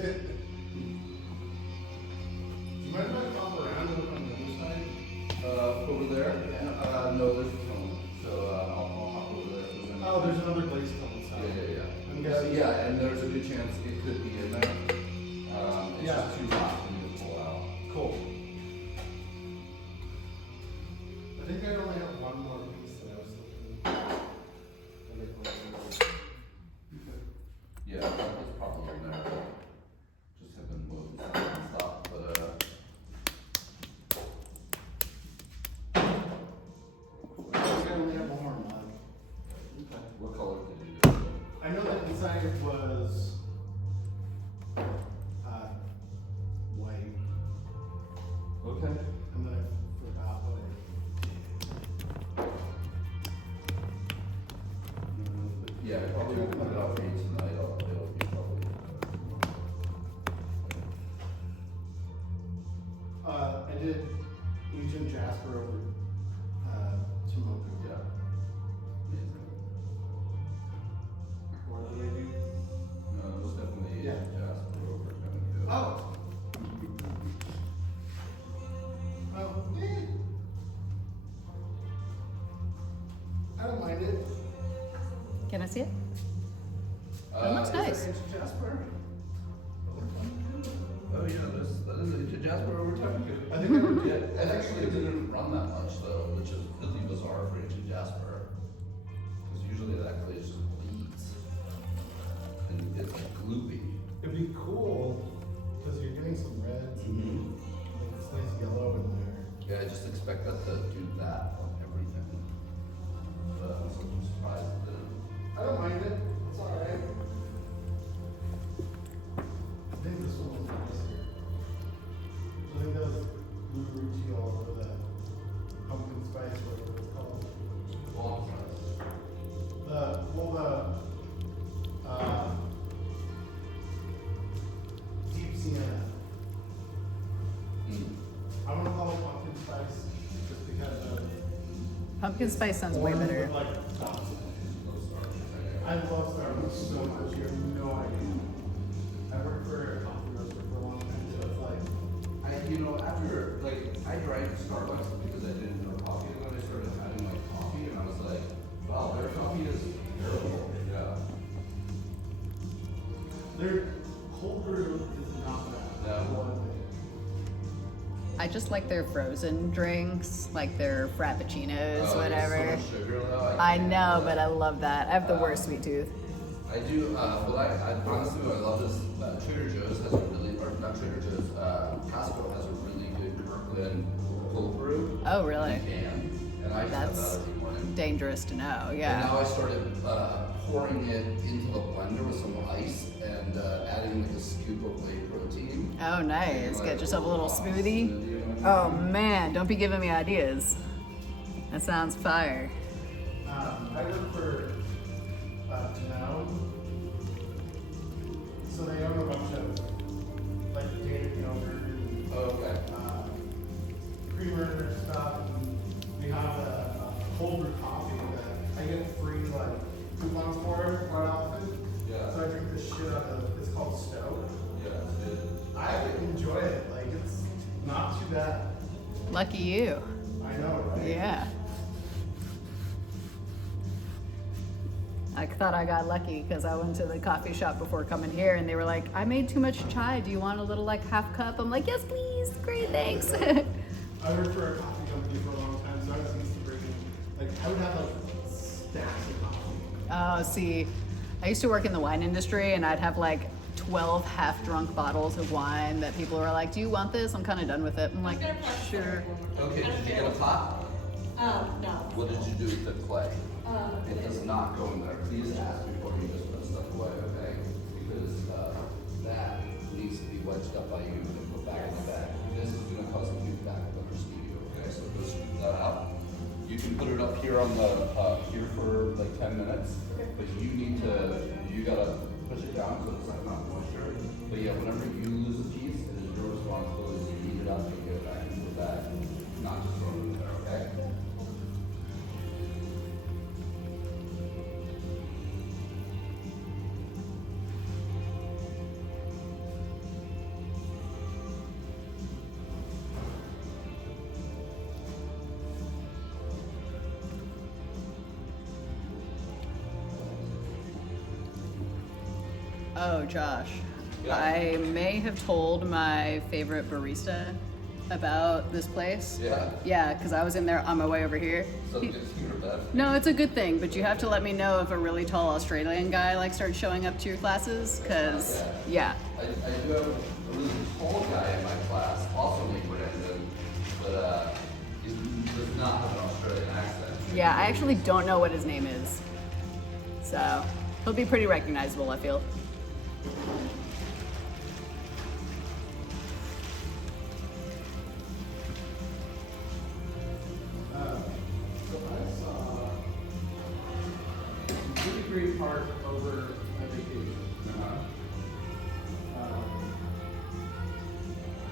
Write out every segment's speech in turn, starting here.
You mind if I pop around and look on the other side? Over there? No, there's a cone. So I'll hop over there. Oh, there's another glaze cone inside. Yeah. I'm guessing. Yeah, and there's a good chance it could be in there. It's Yeah. just too hot for me to pull out. Cool. I think I only have one more piece that I was looking. Yeah, that was probably in there. Just have been moving stuff and stuff, but I think I only have one more mug. what color did you do? I know that inside it was white, Okay. and then I forgot what it. Yeah, probably we'll put it out for you tonight. It'll be probably. I did Ancient Jasper over Tomoka. Yeah. Amazing. What did I do? No, it was definitely Yeah. Jasper over kind of good. Oh. Oh, I don't mind it. Can I see it? That looks Is nice. there Ancient Jasper? Oh yeah, that is Ancient Jasper over time. I think I would Yeah, it actually didn't run that much though, which is really bizarre for Ancient Jasper. Because usually that glaze just bleeds. And it's like gloopy. It'd be cool because you're getting some reds and like this nice yellow in there. Yeah, I just expect that to do that on everything. But I'm so surprised it didn't. I don't mind it. It's all right. I think this one was nice here. I think that was blue root teal or the pumpkin spice, whatever it's called. Deep sienna. I want to call it pumpkin spice just because of. Pumpkin spice sounds way better. Like, I love Starbucks so much. You have no idea. I worked for a coffee roaster for a long time, so it's like. After, like, I drank Starbucks because I didn't know coffee, and then I started having, like, coffee, and I was like, wow, their coffee is terrible. Yeah. Their cold brew is not bad. No. One thing. I just like their frozen drinks, like their frappuccinos, whatever. There's so much sugar, though. I know, but I love that. I have the worst sweet tooth. I do, I honestly, what I love is Trader Joe's has a really, or not Trader Joe's, Costco has a really good Kirkland cold brew. Oh, really? Can, and I have that That's every morning. dangerous to know. And Yeah. now I started pouring it into a blender with some ice and adding like a scoop of whey protein. Oh, nice. And, like, Get yourself a little smoothie. and then- Oh man, don't be giving me ideas. That sounds fire. I work for Danone. So they own a bunch of like potato yogurt and Oh, okay. creamer stuff. And we have a cold brew coffee that I get free like coupons for quite often. Yeah. So I drink this shit out of. It's called Stout. Yeah, it's good. I enjoy it. Like it's not too bad. Lucky you. I know, right? Yeah. I thought I got lucky because I went to the coffee shop before coming here and they were like, I made too much chai. Do you want a little like half cup? I'm like, yes, please. Great, thanks. I worked for a coffee company for a long time, so I was used to bringing, like, I would have like stacks of coffee. Oh, see, I used to work in the wine industry and I'd have like 12 half-drunk bottles of wine that people were like, do you want this? I'm kind of done with it. I'm like, sure. Okay, did you get a pot? No. What did you do with the clay? It does not go in there. Please ask before you just put stuff away, okay? Because that needs to be wedged up by you and put back in the bag. This is gonna cause a huge backup on your studio, okay? So just scoop that out. You can put it up here on the, here for like 10 minutes. But you gotta push it down so it's like not moisture. But yeah, whenever you lose a piece, it is your responsibility to heat it up and get it back into the bag. Not just throw it in there, okay? Oh, Josh. Yeah. I may have told my favorite barista about this place. Yeah. Yeah, because I was in there on my way over here. So good to hear that. No, it's a good thing, but you have to let me know if a really tall Australian guy like starts showing up to your classes, because yeah. I do have a really tall guy in my class, also named Brandon, but he does not have an Australian accent. Yeah, I actually don't know what his name is. So, he'll be pretty recognizable, I feel. So I saw a really great park over a vacation.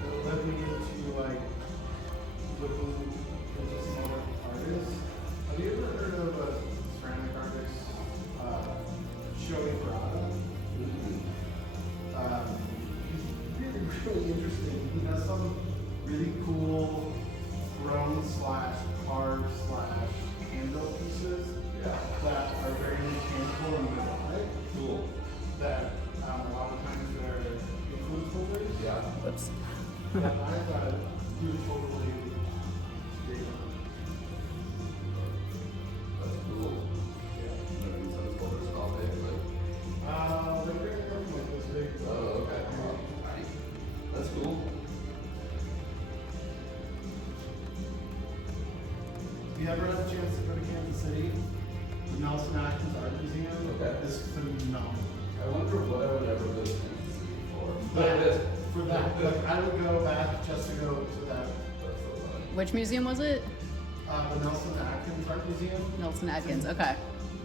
It led me into like looking into some other artists. Have you ever heard of a ceramic artist, Joey Parada? He's really interesting. He has some really cool throne slash carved slash handle pieces Yeah. that are very mechanical and robotic. Cool. That a lot of times they're influence holders. Yeah. Whoops. And I thought he was totally great. That's cool. Yeah. Never used those folders all day, but. They're very much like this big. Oh, okay. Nice. That's cool. If you ever have a chance to go to Kansas City, the Nelson Atkins Art Museum Okay. is phenomenal. I wonder what I would ever go to Kansas City for. That, for that, like I would go back just to go to that. That's so funny. Which museum was it? The Nelson Atkins Art Museum, Nelson Atkins. Okay.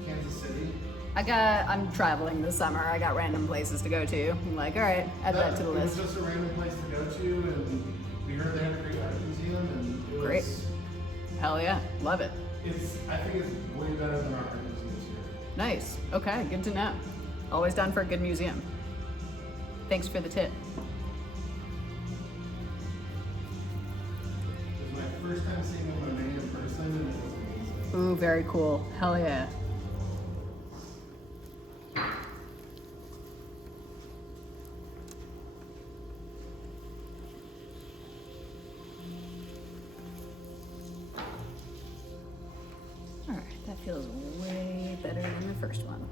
Kansas City. I'm traveling this summer. I got random places to go to. I'm like, all right, add that to the It list. was just a random place to go to, and we heard they had a great art museum, and it was. Great. Hell yeah, love it. I think it's way better than our art museums here. Nice. Okay, good to know. Always down for a good museum. Thanks for the tip. It was my first time seeing MMA in person, and it was amazing. Ooh, very cool. Hell yeah. All right, that feels way better than the first one.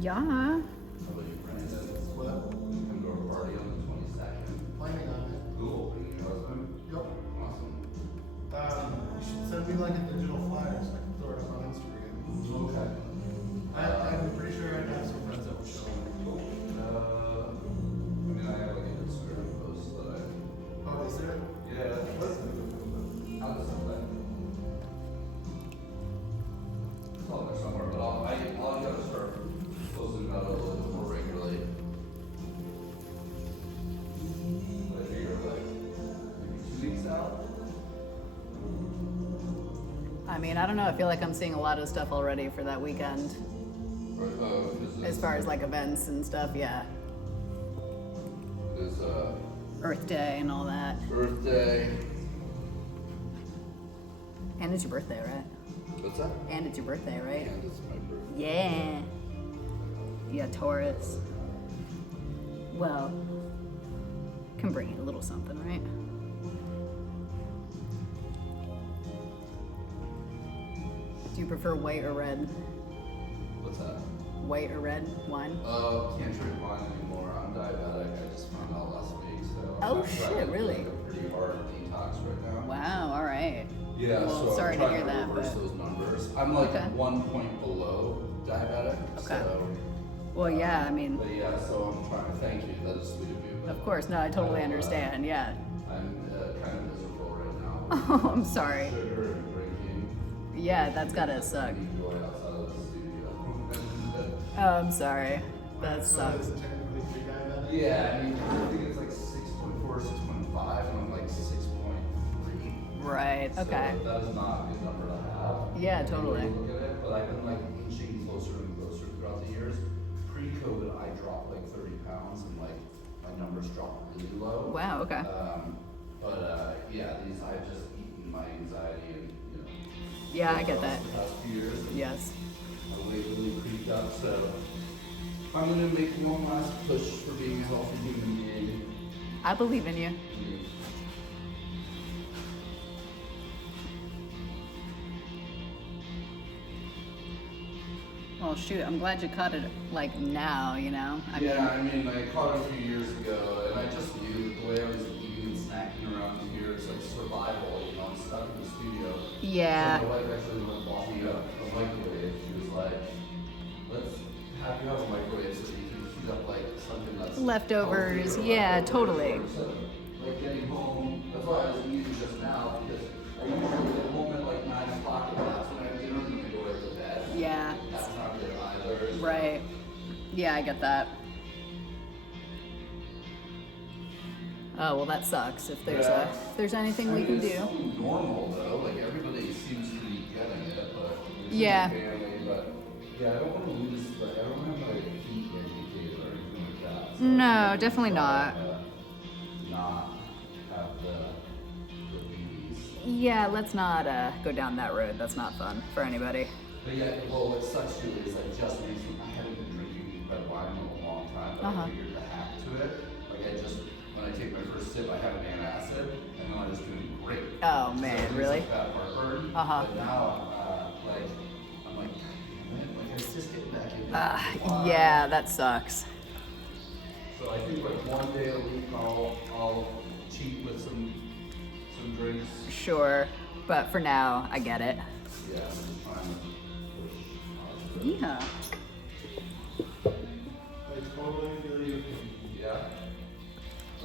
Yeah. How about you, Brandon? What? Come to our party on the 22nd. Planning on it. Cool. Bring your husband. Yep. Awesome. You should send me like a digital flyer so I can throw it up on Instagram. Okay. I'm pretty sure I'd have some friends that would show. Cool. I mean, I have like an Instagram post that I. Oh, is there? I mean, I don't know. I feel like I'm seeing a lot of stuff already for that weekend. As far as like events and stuff, yeah. There's Earth Day and all that. Earth Day. And it's your birthday, right? What's that? And it's your birthday, right? And it's my birthday. Yeah. Yeah, Taurus. Well, can bring you a little something, right? Do you prefer white or red? What's that? White or red wine? Can't drink wine anymore. I'm diabetic. I just found out last week, so. Oh, I'm shit, trying to do, really? like, a pretty hard detox right now. Wow, all right. Yeah, Well, so sorry I'm to trying hear that, reverse but- those numbers. I'm like Okay. 1 point below diabetic. Okay. So, Well, yeah, I mean, but yeah, so I'm trying to thank you. That is sweet of you. But of course, no, I totally understand, yeah. I'm kind of miserable right now. Oh, I'm sorry. Sugar and drinking. Yeah, that's gotta suck. Enjoy outside of the studio. Oh, I'm sorry. That So sucks. is it technically pre-diabetic? Yeah, I mean, I think it's like 6.4, 6.5, and I'm like 6.3. Right, okay. So that is not a good number to have. Yeah, When you totally. really Look at it, but I've been like inching closer and closer throughout the years. Pre-COVID, I dropped like 30 pounds and like my numbers dropped really low. Wow, okay. Yeah, these I've just eaten my anxiety and Yeah, I get that. The past few years, Yes. my weight really creeped up. So I'm gonna make one last push for being a healthy human being. I believe in you. Well, shoot, I'm glad you caught it like now, you know? I mean, I mean, I caught it a few years ago, and I just knew the way I was eating and snacking around here, it's like survival, I'm stuck in the studio. yeah. So my wife actually went bought me a microwave. She was like, let's have you have a microwave so you can heat up like something that's Leftovers, healthier, yeah, leftovers, totally. So, like getting home, that's why I was eating just now, because I usually get home at like 9 o'clock, and that's when I have dinner, and then I go right to bed. Yeah. That's not good either. so- Right. Yeah, I get that. Oh, well, that sucks. If there's anything we can it's do. so normal though, like everybody seems to be getting it, but it's Yeah. in the family, but yeah, I don't want to lose, like I don't have like a heat indicator or anything like that. So No, definitely not. Not have the diabetes. Yeah, let's not go down that road. That's not fun for anybody. But yeah, well, what sucks too is I just recently, I haven't been drinking red wine in a long time, but Uh-huh. I figured the hack to it. Like I just, when I take my first sip, I have an antacid, and then I just doing great. Oh, So man, it's really? Like that heartburn. Uh-huh. But now, I'm like, damn it, like I was just getting back in. Yeah, that sucks. So I think like one day a week, I'll cheat with some drinks. Sure. But for now, I get it. Yeah, I'm just trying to push positive. Yeah. I totally feel you. Yeah.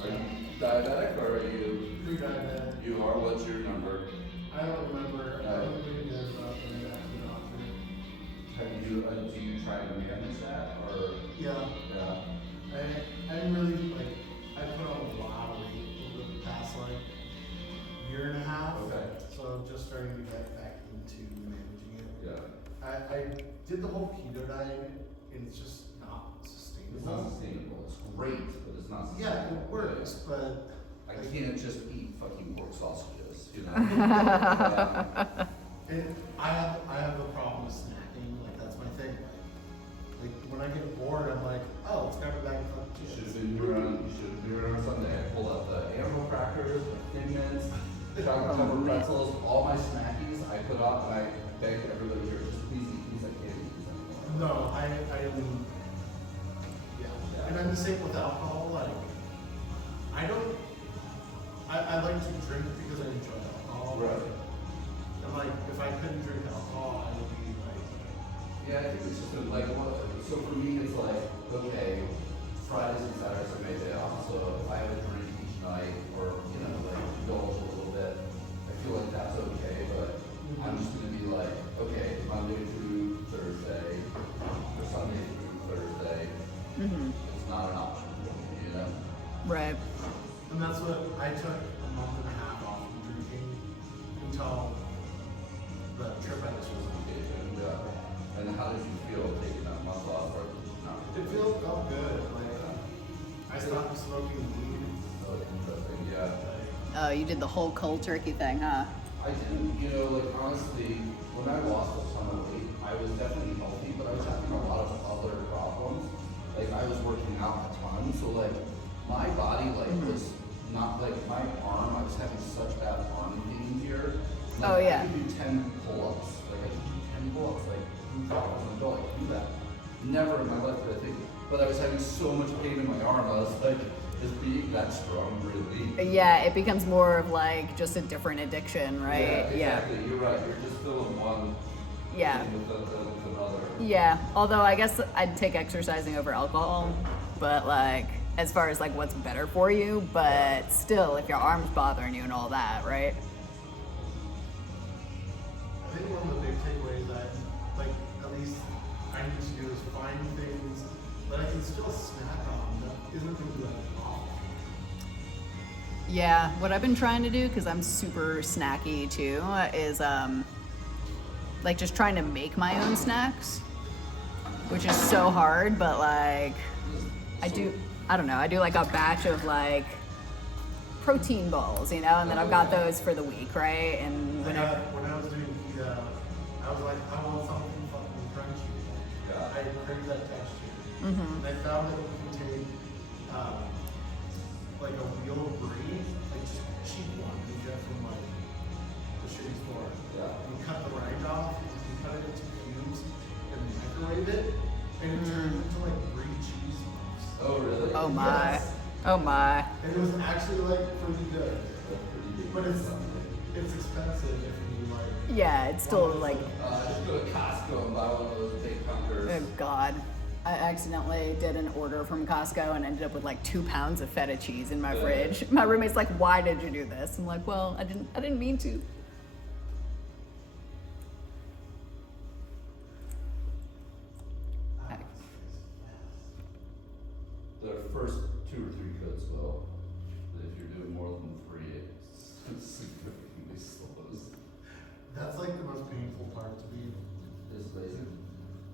Are you diabetic or are you? Pre-diabetic. You are. What's your number? I don't remember. I don't think there's an active option. Have you? Do you try to manage that or? Yeah. Yeah. I didn't really like. I put on a lot of weight over the past like year and a half. Okay. So I'm just starting to get back into managing it. Yeah. I did the whole keto diet, and it's just not sustainable. It's not sustainable. It's great, but it's not sustainable. Yeah, it works, but I can't just eat fucking pork sausages, you know. Yeah. and I have a problem with snacking. Like that's my thing. Like when I get bored, I'm like, oh, let's grab a bag of You should have chips. been around. You should have been around Sunday. I pull out the animal crackers, the Thin Mints, chocolate covered pretzels, all my snackies. I put out and I begged everybody here, just please eat these. I can't eat these anymore. No, yeah. And I'm the same with alcohol. Like I don't. I like to drink because I enjoy alcohol. Right. And like if I couldn't drink alcohol, I would be like. Yeah, I think it's just been like, so for me, it's like, okay, Fridays and Saturdays are my day off, so if I have a drink each night, or, like, indulge a little bit, I feel like that's okay, but I'm just gonna be like, okay, Monday through Thursday, or Sunday through Thursday, it's not an option for me, Right. And that's what I took a month and a half off from drinking until the smoking weed. Oh, interesting, yeah. Oh, you did the whole cold turkey thing, huh? I didn't, you know, like honestly, when I lost a ton of weight, I was definitely healthy, but I was having a lot of other problems. Like I was working out a ton, so like my body like was not like my arm. I was having such bad arm pain here. Like, Oh, yeah. I could do 10 pull-ups. Like I could do 10 pull-ups. Like who thought I was an adult? I could do that. Never in my life did I think. But I was having so much pain in my arm. I was like, is being that strong really? Yeah, it becomes more of like just a different addiction, right? Yeah, exactly. You're right. You're just filling one Yeah. thing with another. Yeah, although I guess I'd take exercising over alcohol, but like as far as like what's better for you, but still if your arm's bothering you and all that, right? I think one of the big takeaways that, like, at least I need to do is find things that I can still snack on that isn't going to be like awful. Yeah, what I've been trying to do, because I'm super snacky too, is like just trying to make my own snacks, which is so hard, but like I do like a batch of like protein balls, you know, and then I've got those for the week, right? And When whenever I was doing keto, I was like, I want something fucking crunchy. Yeah. I crave that texture. And I found that you can take like a wheel of brie, like just a cheap one you get from like the shitty store. Yeah. You cut the rind off, you can cut it into cubes and microwave it, and it turns into like brie cheese puffs. Oh really? oh my, Yes. oh my. And it was actually like pretty good. That's pretty big. But it's expensive if you like. Yeah, it's still like, Just go to Costco and buy one of those big pumpers. oh God. I accidentally did an order from Costco and ended up with like 2 pounds of feta cheese in my fridge. My roommate's like, "Why did you do this?" I'm like, "Well, I didn't mean to." The first 2 or 3 coats will. But if you're doing more than 3, it's significantly slows. That's like the most painful part to me. Is glazing?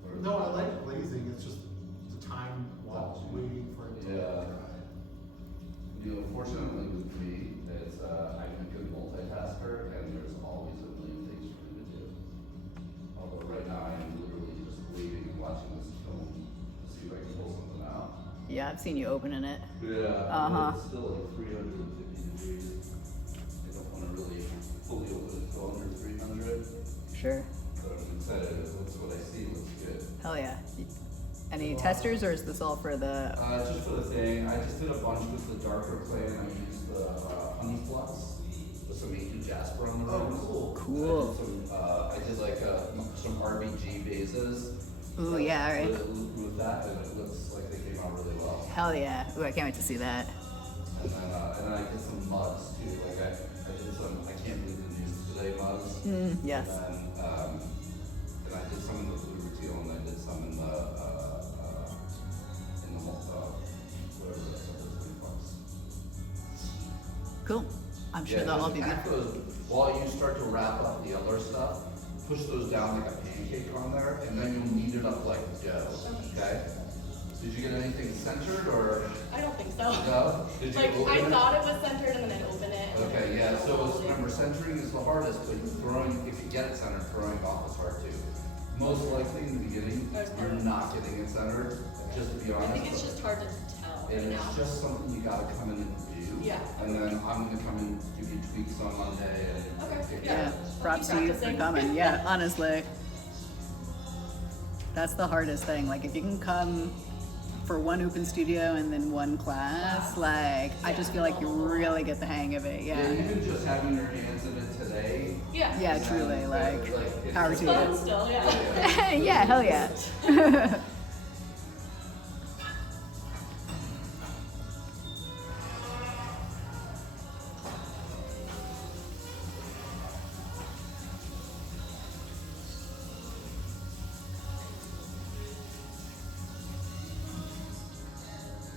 Or- No, I like glazing. It's just the time while waiting for it to Yeah. dry. You know, fortunately with me, it's I'm a good multitasker, and there's always a million things for me to do. Although right now I am literally just waiting and watching this film to see if I can pull something out. Yeah, I've seen you opening it. Yeah. Uh-huh. It's still like 350 degrees. I don't want to really fully open it till under 300, Sure. but I'm excited. That's what I see. Looks good. Hell yeah. Any testers, or is this all for the? Just for the thing, I just did a bunch with the darker clay, and I used the honey flux with some ancient jasper on the rims. cool. Cool. I did like some RBG bases. Ooh, yeah, all right. With that, and it looks like they came out really well. Hell yeah. Ooh, I can't wait to see that. And then I did some mugs too. Like I did some I can't believe the news today mugs. Yes. And I did some in the blue teal, and I did some in the whatever that's $20. Cool. I'm sure they'll all be pack beautiful. those while you start to wrap up the other stuff. Push those down like a pancake on there, and then you'll knead it up like dough. Okay. Did you get anything centered or I don't think so. no? Did you Like, open I it? thought it was centered and then I open it. and Okay, then yeah, it's so it's, totally- remember, centering is the hardest, but throwing, if you get it centered, throwing it off is hard too. Most likely in the beginning, you're not getting it centered, just to be I honest. think it's just hard to tell right And now. it's just something you gotta come in and do. Yeah. And then I'm gonna come in, give you tweaks on Monday and. Okay, Yeah. yeah. Props to Keep you for practicing. coming. Yeah, honestly. That's the hardest thing. Like, if you can come for one open studio and then one class, like, I just feel like you really get the hang of it. Yeah, Yeah. even just having your hands in it today. Yeah. Yeah, truly. Like, it's power just to Fun you. still, yeah. Yeah, hell yeah.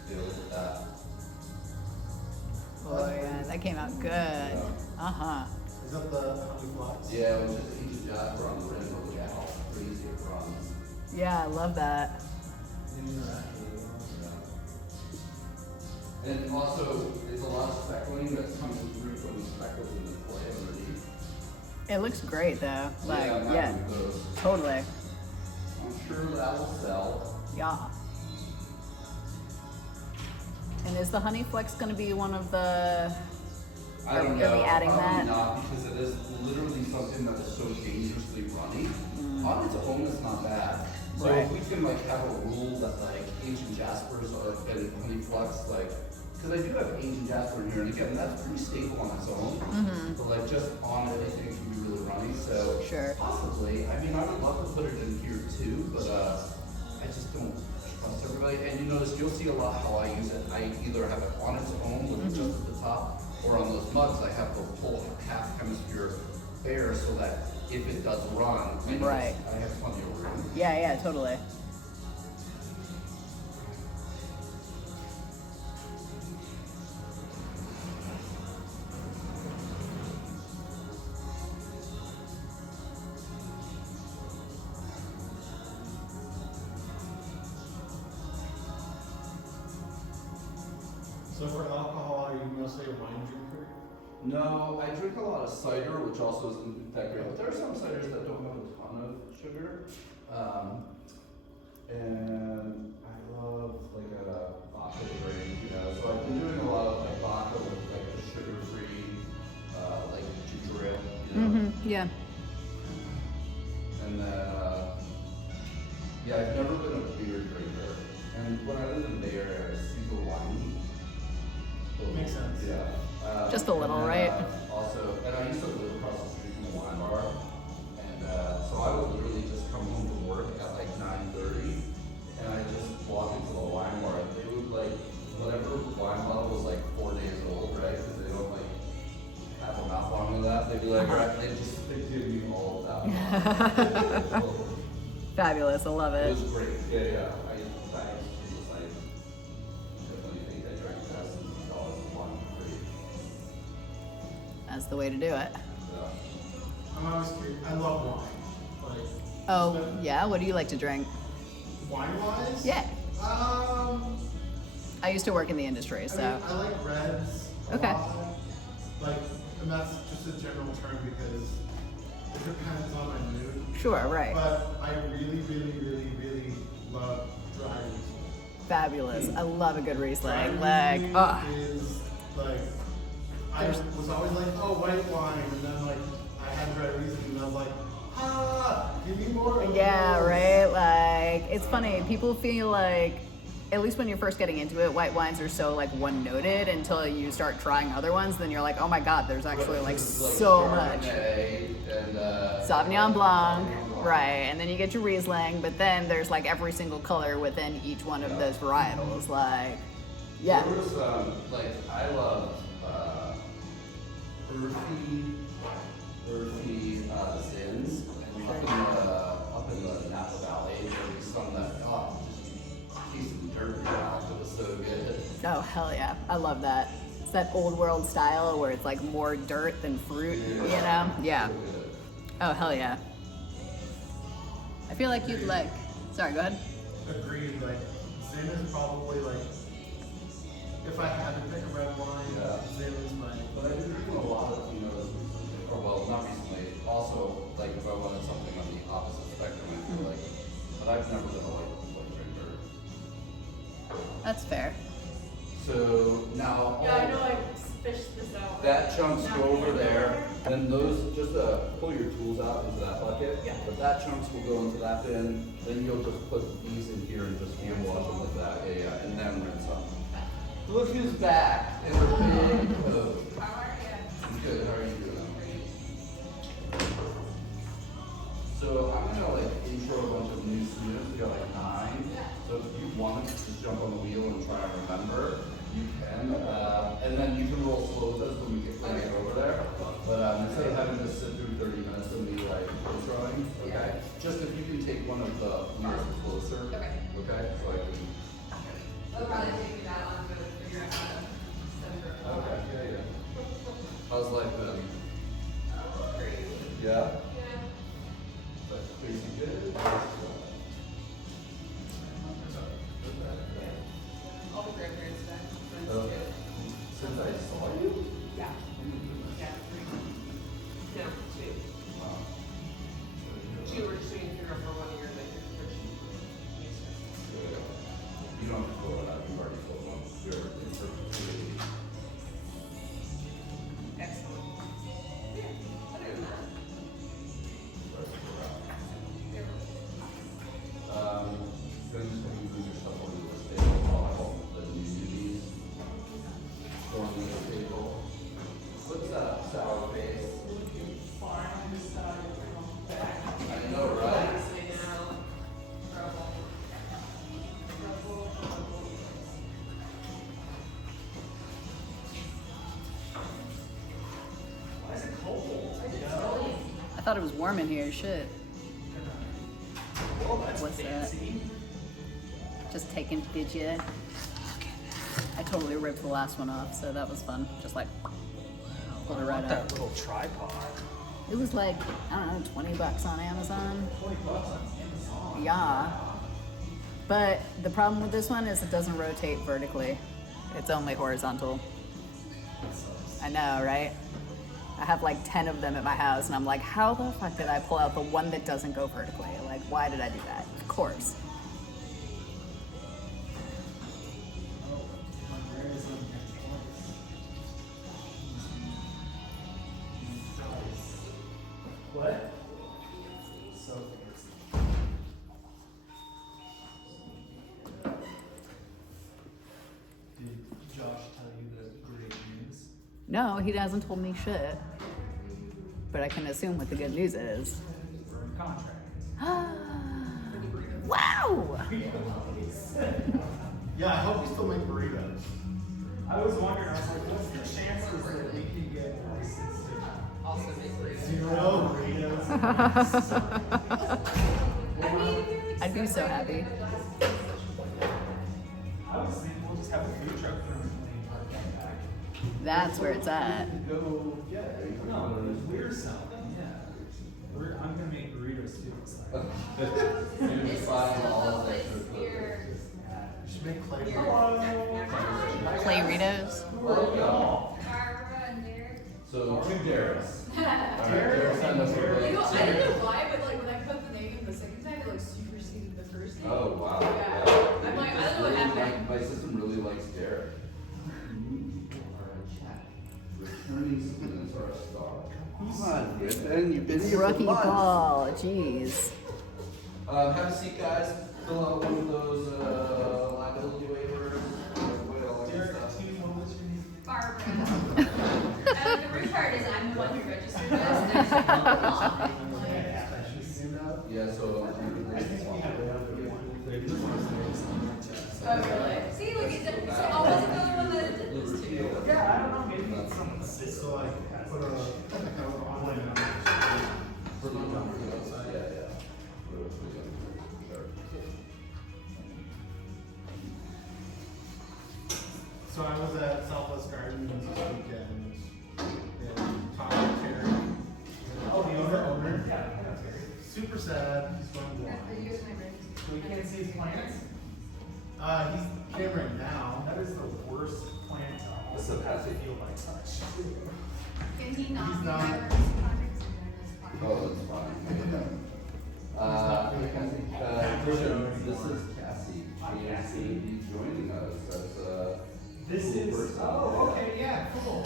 Yeah, look at that. Oh yeah, that came out good. Uh-huh. Is that the honey flux? Yeah, it was just each jasper on the rim, but look at how crazy it runs. Yeah, I love that. And also, it's a lot of speckling that's coming through from the speckles in the clay underneath. It looks great though. Like, I'm happy yeah, with those. totally. I'm sure that will sell. Yeah. And is the Honey Flex going to be one of the? I don't Are we know. adding Probably that? not, because it is literally something that is so dangerously runny. On its own, it's not bad. So Right. if we can like have a rule that like ancient jaspers are and honey flux, like, because I do have ancient jasper in here, and again, that's pretty stable on its own. But like just on it, I think it can be really runny. So Sure. possibly. I mean, I would love to put it in here too, but I just don't trust everybody. And you notice you'll see a lot how I use it. I either have it on its own with just at the top, or on those mugs, I have the whole half hemisphere bare so that if it does run, I know Right. I have plenty of room. Yeah, yeah, totally. So for alcohol, are you mostly a wine drinker? No, I drink a lot of cider, which also isn't that great. But there are some ciders that don't have a ton of sugar. And I love like a vodka drink, you know. So I've been doing a lot of like vodka with like the sugar-free, like ginger ale, you know. Yeah. And then, yeah, I've never been a beer drinker. And when I lived in the Bay Area, I was super winey. Makes sense. Yeah. Just a little, and right? Also, and I used to live across the street from a wine bar. And so I would literally just come home from work at like 9:30. And I just walk into the wine bar. And they would like, whatever wine bottle was like 4 days old, right? Because they don't like have a mouth on with that. They'd be like, right, they'd give me all of that. Fabulous. I love It it. was great. Yeah. I definitely think I drank thousands of dollars of wine for free. That's the way to do it. Yeah. I'm always curious. I love wine. Like. Oh, yeah. What do you like to drink? Wine wise? Yeah. Um. I used to work in the industry, I mean, so. I like reds. A Okay. lot. Like, and that's just a general term because it depends on my mood. Sure, right. But I really, really, really, really love dry Riesling. Fabulous. I love a good Dry Riesling. Like, Riesling oh, is like, I was always like, oh, white wine, and then like I had dry Riesling, and I was like, give me more. of yeah, those. right? Like, it's funny. People feel like, at least when you're first getting into it, white wines are so like one-noted until you start trying other ones. Then you're like, oh my God, there's actually like so much. Chardonnay and Sauvignon Blanc, right? And then you get your Riesling, but then there's like every single color within each one of those varietals. Like, yeah. There was like I love earthy zins. And up in the Napa Valley, there was some that just tasted dirt in your mouth. It was so good. Oh, hell yeah. I love that. It's that old world style where it's like more dirt than fruit, you know? Yeah. So good. Oh, hell yeah. I feel like you'd like. Sorry, go ahead. Agreed. Like, Zin is probably like, if I had to pick a red wine, Yeah. Zin is my. But I've been drinking a lot of Pinots recently, or well, not recently. Also, like if I wanted something on the opposite spectrum, I feel like. But I've never been a white drinker. That's fair. So now Yeah, I know I fished this out. that chunks go over there. Then those just pull your tools out into that bucket. Yeah. But that chunks will go into that bin. Then you'll just put these in here and just hand wash them with that. Yeah, and then rinse them. Look who's back in the big coat. How are you? Good. How are you doing? So I'm gonna like intro a bunch of new students. We got like 9. So if you want to just jump on the wheel and try and remember, you can. And then you can roll slow with us when we get over there. But instead of having to sit through 30 minutes of me like introing, okay? Just if you can take one of the years closer. Okay. Okay. So I can. It'll probably take me that long to figure out how to send her. Okay. Yeah. How's life been? Oh, great. Yeah. Yeah. But crazy good. All the grandparents back. Okay. thought it was warm in here. Shit. Well, that's What's that? fancy. Just taking video. I totally ripped the last one off, so that was fun. Just like pulled it I right want that out. little tripod. It was like, I don't know, 20 bucks on Amazon. 20 bucks on Amazon. Yeah. But the problem with this one is it doesn't rotate vertically. It's only horizontal. I know, right? I have like 10 of them at my house, and I'm like, how the fuck did I pull out the one that doesn't go vertically? Like, why did I do that? Of course. What? So fancy. Did Josh tell you the great news? No, he hasn't told me shit. But I can assume what the good news is. We're in contract. Wow! Yeah, I hope we still make burritos. I was wondering, I was like, what's the chances that we can get license to Also make burritos. Zero burritos. I'd be so happy. I was thinking we'll just have a food truck permanently parked out back. That's where it's at. Go, yeah, no, we're selling, yeah. I'm gonna make burritos too. It's like, You're just buying all of that extra food. You should make clay Play-ritos. Barbara and Derek. So two Darrys. Alright, Darryl signed up for You know, both. I don't know why, but like when I put the name the second time, it like superseded the first name. Oh, wow. Yeah. I'm like, I don't know what happened. My system really likes Derek. Returning students are a star. Come on, Griffin, you've been here for Rookie months. ball, jeez. Have a seat, guys. Fill out one of those liability waivers. What all that Derek, stuff. do you know what you need? Barbara. The weird part is I'm the one who registered this. There's no law. Yeah, so I think we have another one. Oh, really? See, look, so I wasn't the only one that did this to. Yeah, I don't know, maybe it's someone's sister. So like, put a online for the outside. Yeah. Sure. So I was at Southwest Gardens this weekend and talked to Terry. Oh, the owner? Yeah, super sad. He's going blind. We can't see his plants? He's can't right now. That is the worst plant to What's also up, have to Patsy? feel by touch. Can he not He's be not- my first contact? Oh, that's fine. This is Cassie. She is going to be joining us as a This cool is, person. oh, okay, yeah, cool.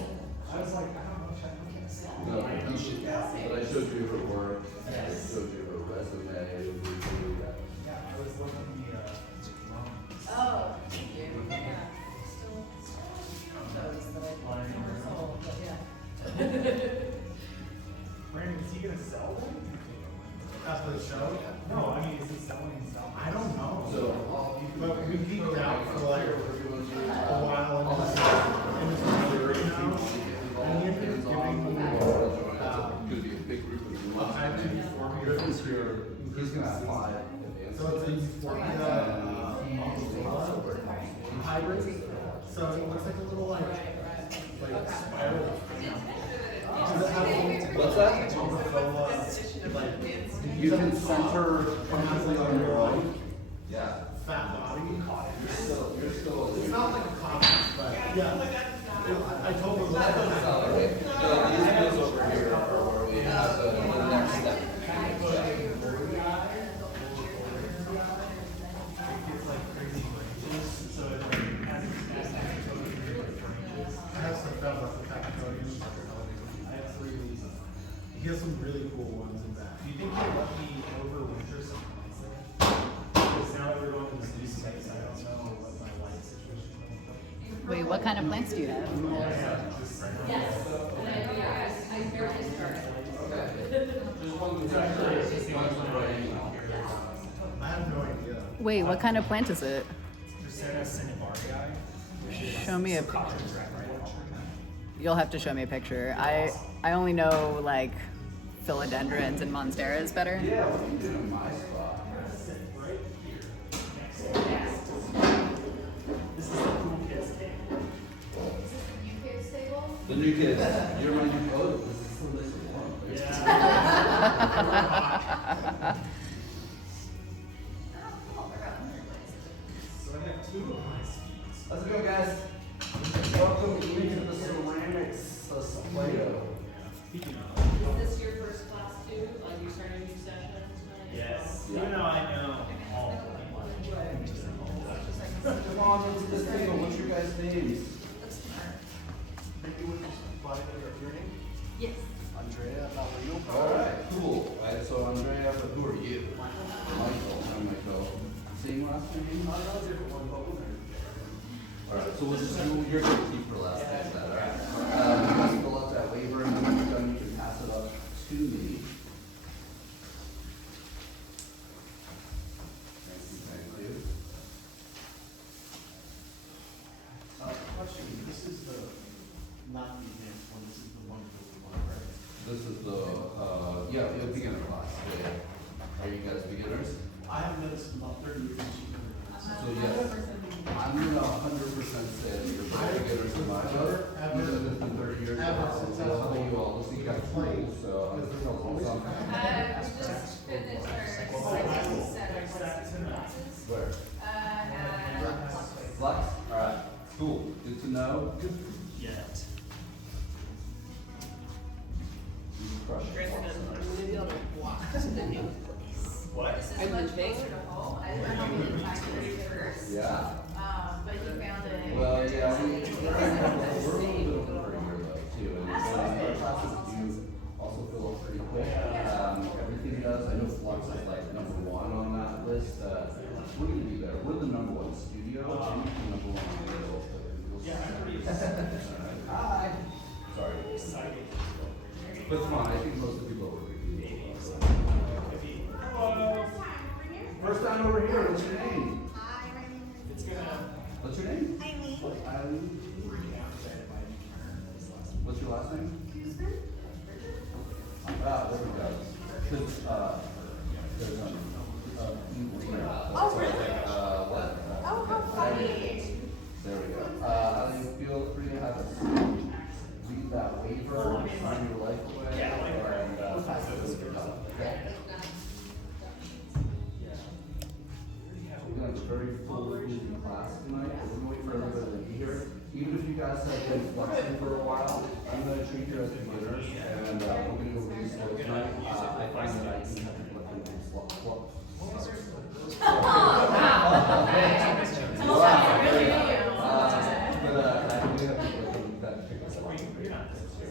I was like, I don't know if I can say. No, but I showed you her work. I showed you her resume. Yeah, I was looking the, Oh, thank you. Yeah. Still those that I sold, but yeah. Brandon, is he gonna sell them? After the show? No, I mean, is he selling himself? I don't know. So, But we geeked out for like a while into this career now. And he ended up giving me Could be a big group of a high to formula this year. He's gonna have 5 So it's a formula hybrid. So it looks like a little like spiral. What's that? Like You can center completely on your own. Yeah. fat body. You're still. It's not like a coffee, but yeah. I told him No, these goes over here are where we have the next step. It's like crazy branches, so it like has branches. I have some stuff about the Patagonia. I have 3 leaves. He has some really cool ones in back. Do you think he'll let me overwinter some plants there? Because now that we're going to this new space, I don't know what my light situation will look like. Wait, what kind of plants do you have? Yes. And I barely started. There's one that's I have no idea. Wait, what kind of plant is it? Drosera cinnabarii, which is Show me a cotton dragon orchard. You'll have to show me a picture. I only know like philodendrons and monsteras better. Yeah, what are you doing in my spot? Sit right here, next to this. This is the cool kids table. You kids table? The new kids, you're my new coach. This is so nice and warm. Yeah. Oh, cool, they're out in their place. So I have two of my seats. How's it going, guys? Welcome to the ceramics Play-Doh. Speaking of. Is this your first class too? Like you started a new session tonight? Yes. Yeah. Even though I know all of them. Come on into this table. What's your guys' names? That's smart. Maybe we just apply your name? Yes. Andrea, how are you? Alright, cool. Alright, so Andrea, but who are you? Michael. I'm Michael. Same last name? Alright, so we'll just do, you're going to keep for last name, is that alright? You guys fill out that waiver and when you're done, you can pass it up to me. Thank you. Question, this is the, not the advanced one, this is the one that we want, right? This is the, yeah, the beginner class. Yeah. Are you guys beginners? I haven't done this in about 30 years. So yes, I'm gonna 100% say that you're both beginners in my book. You've been in this for 30 years now, so I'll tell you all, listen, you got tools, so I'm just telling you something. We just finished our second set of classes. Where? At Flux? Alright, cool, good to know. Yet. You crush it. What? This is much closer to home. I didn't know we didn't find it first. Yeah. But you found it. Well, yeah, we're a little bit over a year though, too, and so our classes do also fill up pretty quick. Everything does, I know Flux is like number one on that list. What do you do there? We're the number one studio, and you're the number one on the list. Yeah, I'm pretty excited. Hi. Sorry. Excited. But come on, I think most of the people over here. Hello. First time over here, what's your name? It's gonna. What's your name? Eileen. What's your last name? Ah, there we go. Cause, there's Oh, really? what? Oh, how funny. There we go. Eileen, feel free to have us read that waiver, sign your life away, Yeah, like, and, pass it over to us. Okay? We're gonna have a very full class tonight. We're gonna wait for everybody to be here. Even if you guys have been fluxing for a while, I'm gonna treat you as beginners, and we're gonna go really slow tonight. I find that I do have to look into flux. But I do have people that pick us up on here,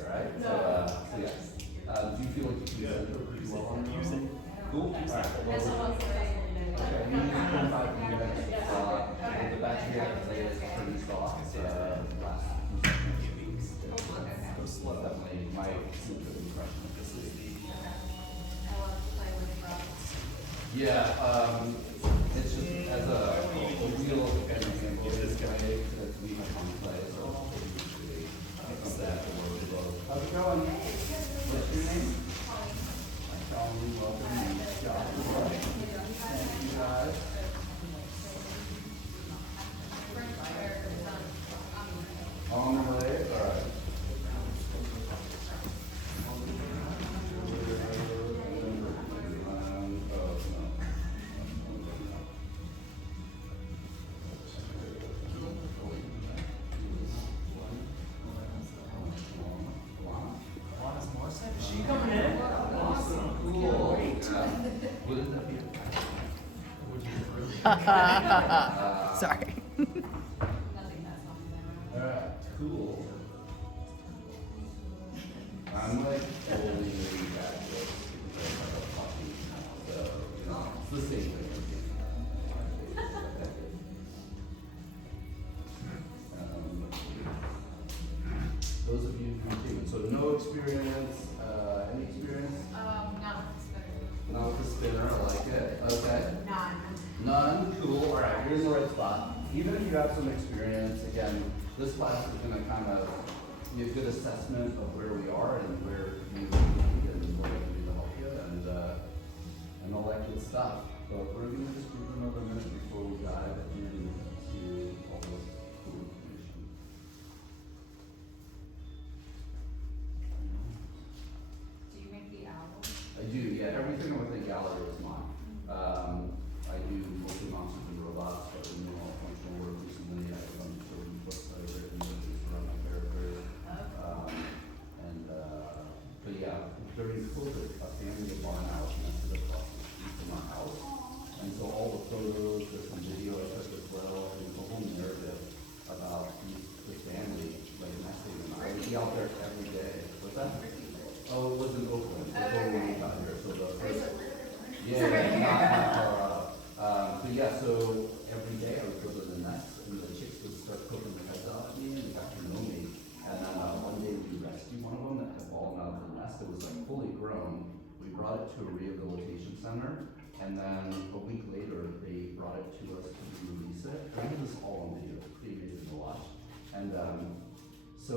alright? So yeah. Do you feel like you can do pretty well on your own? Cool? Alright. Okay, you need to come back in the next, the battery I can say is pretty soft, last. Definitely my super impression of this is. Yeah, it's just as a real example, this guy that we have on play, so usually comes back to where we go. How's it going? What's your name? Colleen, welcome. Josh, thank you guys. On the way, alright. Alanis Morissette? Is she coming in? Awesome. Cool. What is that? Sorry. Alright, cool. I'm like totally moving back to this because I love talking now, so, you know, it's the same thing. Those of you who came in, so no experience, any experience? Not with the spinner, I like it, okay. None, cool, alright, you're in the right spot. Even if you have some experience, again, this class is gonna kind of be a good assessment of where we are and where you need and where you need the stuff. But we're gonna just give it another minute before we dive into all this cool information. Do you make the album? I do, yeah. Everything with the gallery is mine. I do mostly monsters and robots, but I'm doing all functional work recently. I've done children's books that I've written, movies around my characters. But yeah, during COVID, a family of barn owls nested across the street from our house. And so all the photos, there's some video I took as well, and the whole narrative about this family, like nesting, and I would be out there every day. What's that? Oh, it was in Oakland before we got here, so the first. Yeah, not far out. But yeah, so every day I would go to the nest, and the chicks would start poking their heads out at me and got to know me. And then one day we rescued one of them that had fallen out of the nest. It was like fully grown. We brought it to a rehabilitation center, and then a week later they brought it to us to release it. I have this all on video. It's pretty amazing to watch. And so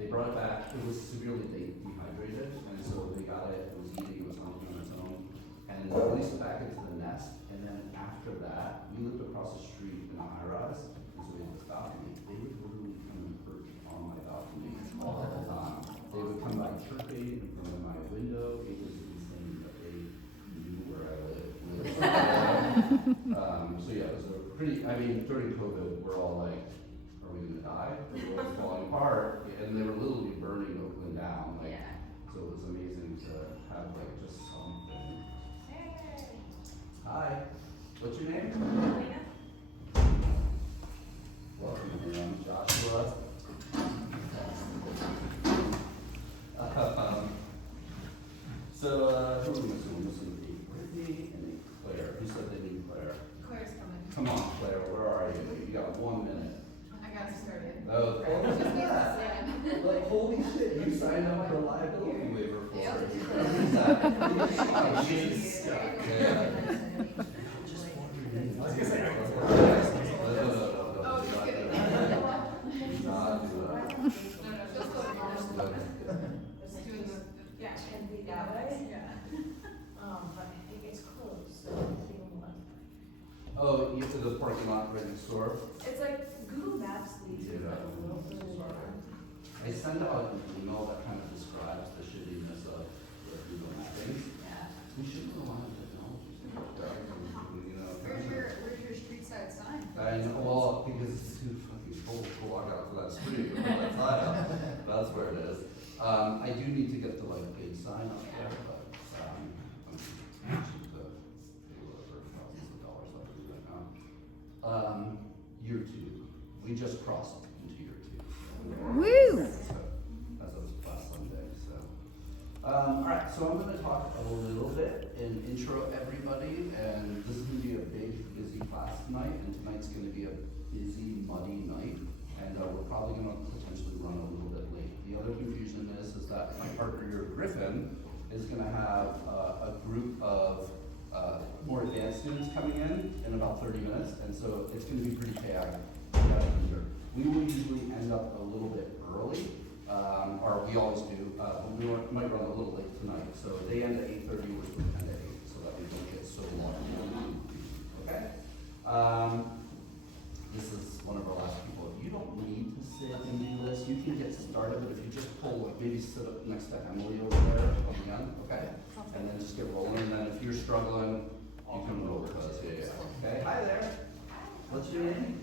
they brought it back. It was severely dehydrated, and so they got it. It was eating. It was hunting on its own, and they released it back into the nest. And then after that, we lived across the street in a high rise, and so we had this balcony. They would literally come and perch on my balcony all the time. They would come by chirping in front of my window. It was insane that they knew where I lived. So yeah, it was a pretty. I mean, during COVID, we're all like, "Are we gonna die? The world's falling apart," and they were literally burning Oakland down. Like, Yeah. so it was amazing to have like just something. Hey. Hi, what's your name? Elena? Welcome everyone, Joshua. Who are we missing? We're missing Brittany and Claire. Who said they need Claire? Claire's coming. Come on, Claire, where are you? You got 1 minute. I got started. Oh, Just look needs at to that. stand. Like, holy shit, you signed up for a liability waiver for Yeah. her. Oh, she's stuck. Yeah. I was gonna say, I can- Oh, just kidding. Not do that. No, just go over. Just doing the, yeah. And the Yeah. way, Yeah. but I think it's closed, so I think I'm like- Oh, you to the parking lot right next door? It's like Google Maps leads you Yeah. like a little further down. I send out an email that kind of describes the shittiness of the Google mapping. Yeah. We should go on technology. You know, Where's your street side sign? I know, well, because it's too fucking cold to walk out to that street with that sign up. That's where it is. I do need to get the like big sign up there, but I'm cheap to pay whatever thousands of dollars I do right now. Year 2. We just crossed into year 2. Woo! As of last Sunday, so. Alright, so I'm gonna talk a little bit and intro everybody, and this is gonna be a big, busy class tonight, and tonight's gonna be a busy, muddy night, and we're probably gonna potentially run a little bit late. The other confusion is that my partner here, Griffin, is gonna have a group of more advanced students coming in about 30 minutes, and so it's gonna be pretty chaotic. We will usually end up a little bit early, or we always do, but we might run a little late tonight. So they end at 8:30, we're supposed to end at 8, so that we don't get so long. Okay? This is one of our last people. You don't need to sit and do this. You can get started, but if you just pull, like maybe sit up next to Emily over there on the end, okay? And then just get rolling. And then if you're struggling, you can roll with us. Yeah. Okay. Hi there. What's your name?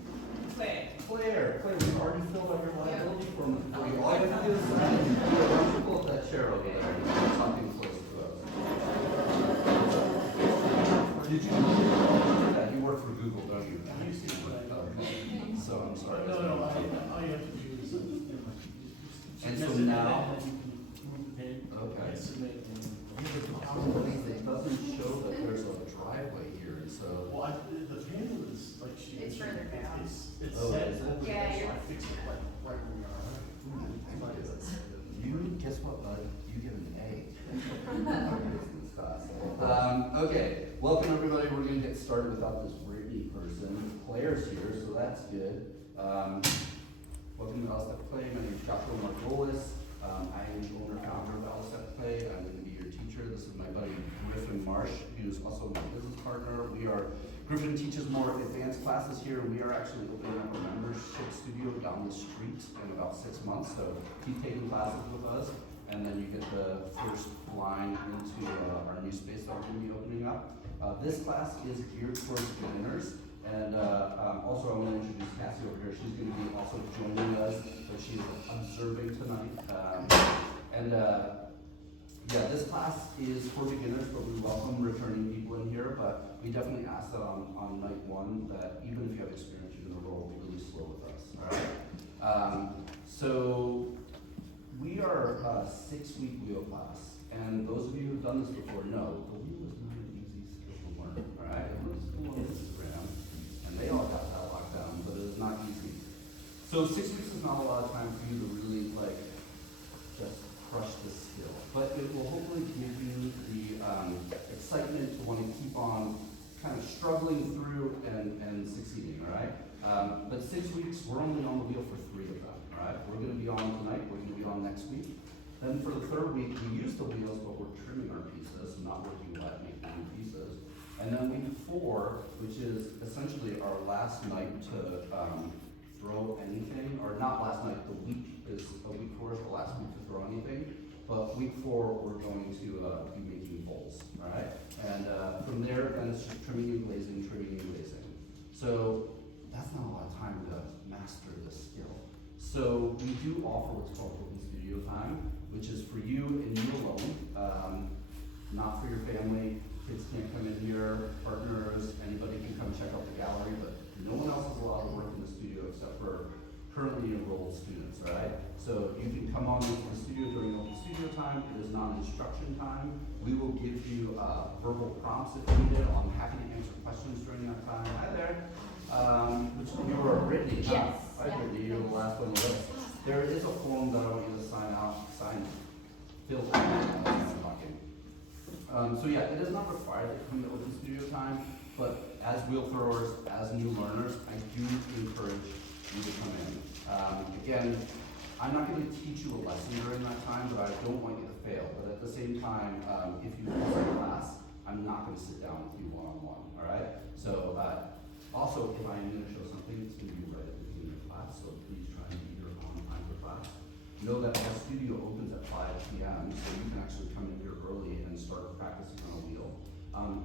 Claire. Claire. Claire, we've already filled out your liability form for you. All you have to do is sign it. Why don't you pull up that chair over there? Something close to us. Did you know that you work for Google, don't you? I used to, but I- Okay. So I'm sorry. No, all you have to do is. And so submit now- and then you can move the pin. Okay. And submit and. It doesn't show that there's a driveway here, and so. Well, the pin was like she. It's further down. It's Oh, set is it? over Yeah, there, so you're- I fixed it like right where we are. You, guess what, bud? You get an A. This class. Okay, welcome everybody. We're gonna get started without this Brittany person. Claire's here, so that's good. Welcome to Alstep Play. My name is Joshua Margolis. I am the owner founder of Alstep Play. I'm gonna be your teacher. This is my buddy Griffin Marsh, who introduce also my business partner. Griffin teaches more advanced classes here. We are actually opening up a membership studio down the street in about 6 months. So keep taking classes with us, and then you get the first line into our new space that we're going to be opening up. This class is geared towards beginners. And also I want to introduce Cassie over here. She's going to be also joining us, but she's observing tonight. Yeah, this class is for beginners, but we welcome returning people in here. But we definitely ask that on night one that even if you have experience, you're going to roll really slow with us. All right. So we are a 6-week wheel class, and those of you who've done this before know the wheel is not an easy skill to learn. All right. Everyone's still on Instagram, and they all got that locked down, but it is not easy. So 6 weeks is not a lot of time for you to really just crush the skill, but it will hopefully give you the excitement to want to keep on kind of struggling through and succeeding, all right? But 6 weeks, we're only on the wheel for 3 of them, all right? We're going to be on tonight, we're going to be on next week. Then for the 3rd week, we use the wheels, but we're trimming our pieces, not working at making new pieces. And then week 4, which is essentially our last night to throw anything, or not last night, the week is week 4 is the last week to throw anything, but week 4 we're going to be making bowls, all right? And from there, then it's just trimming and glazing, trimming and glazing. So that's not a lot of time to master this skill. So we do offer what's called open studio time, which is for you and you alone, not for your family. Kids can't come in here, partners, anybody can come check out the gallery, but no one else is allowed to work in the studio except for currently enrolled students, right? So you can come on into the studio during open studio time. It is not instruction time. We will give you verbal prompts if needed. I'm happy to answer questions during that time. Hi there. Which you are Brittany, huh? Yes. Hi Brittany, you're the last one on the list. There is a form that I want you to fill out. So yeah, it is not required that you come to open studio time, but as wheel throwers, as new learners, I do encourage you to come in. Again, I'm not going to teach you a lesson during that time, but I don't want you to fail. But at the same time, if you miss a class, I'm not going to sit down with you one-on-one, all right? So also, if I'm going to show something, it's going to be right at the beginning of class, so please try and be here on time for class. Know that our studio opens at 5 p.m., so you can actually come in here early and start practicing on a wheel.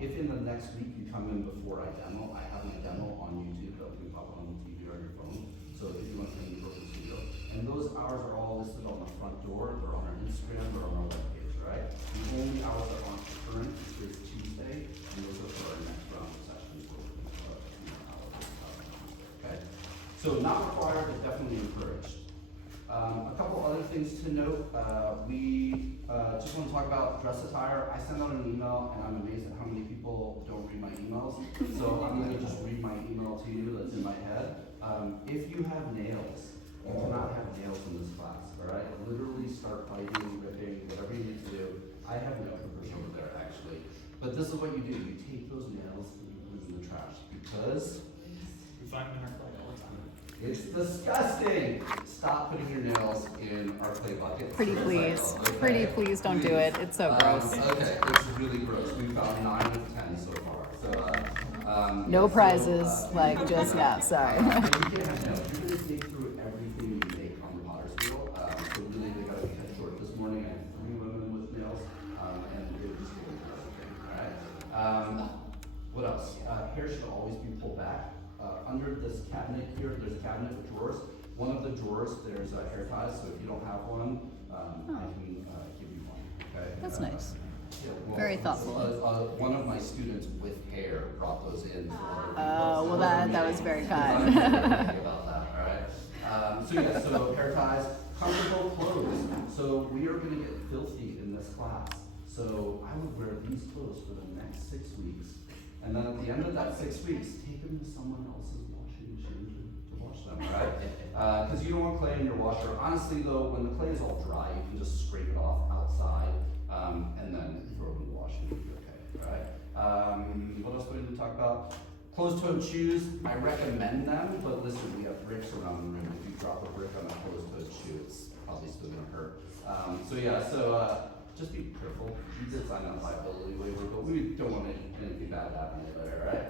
If in the next week you come in before I demo, I have my demo on YouTube that you can pop on the TV or your phone. So if you want to come to the studio, and those hours are all listed on the front door. They're on our Instagram. They're on our webpage, right? The only hours that aren't current is Tuesday, and those are for our next round of sessions. Okay. So not required, but definitely encouraged. A couple other things to note. We just want to talk about dress attire. I sent out an email, and I'm amazed at how many people don't read my emails. So I'm going to just read my email to you that's in my head. If you have nails, you do not have nails in this class, all right? Literally start biting, ripping, whatever you need to do. I have nail clippers over there, actually. But this is what you do. You take those nails and you put them in the trash because We find them in our clay all the time. it's disgusting. Stop putting your nails in our clay bucket. Pretty please. Okay? Pretty please don't do it. It's so gross. Okay, it's really gross. We found 9 out of 10 so far. So, No yeah, prizes, so, like just now, sorry. if you can't have nails, you're gonna dig through everything you make on the potter's wheel. So really, they gotta be cut short. This morning, I had 3 women with nails, and they were just getting through everything. All right. What else? Hair should always be pulled back. Under this cabinet here, there's a cabinet with drawers. One of the drawers, there's hair ties. So if you don't have one, I can give you one. Okay. That's nice. Yeah, well, Very thoughtful. One of my students with hair brought those in. Oh, well, that was very kind. About that, all right. So yeah, so hair ties, comfortable clothes. So we are going to get filthy in this class. So I would wear these clothes for the next 6 weeks, and then at the end of that 6 weeks, take them to someone else's washing machine to wash them, right? Because you don't want clay in your washer. Honestly, though, when the clay is all dry, you can just scrape it off outside. And then throw it in the washing, you'll be okay, all right? What else do we need to talk about? Closed-toed shoes, I recommend them, but listen, we have bricks around the room. If you drop a brick on a closed-toed shoe, it's probably still gonna hurt. So just be careful. We did sign that liability waiver, but we don't want anything bad happening there, right?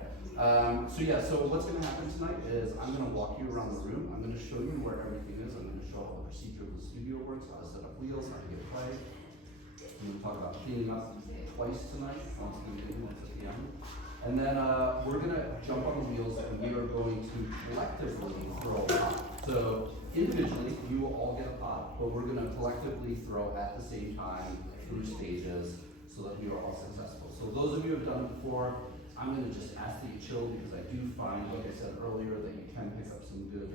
So yeah, so what's gonna happen tonight is I'm gonna walk you around the room. I'm gonna show you where everything is. I'm gonna show how the procedure of the studio works, how to set up wheels, how to get clay. I'm gonna talk about cleaning up twice tonight, once in the beginning, once at the end. And then we're gonna jump on the wheels and we are going to collectively throw a pot. So individually, you will all get a pot, but we're gonna collectively throw at the same time through stages so that we are all successful. So those of you who have done it before, I'm gonna just ask that you chill because I do find, like I said earlier, that you can pick up some good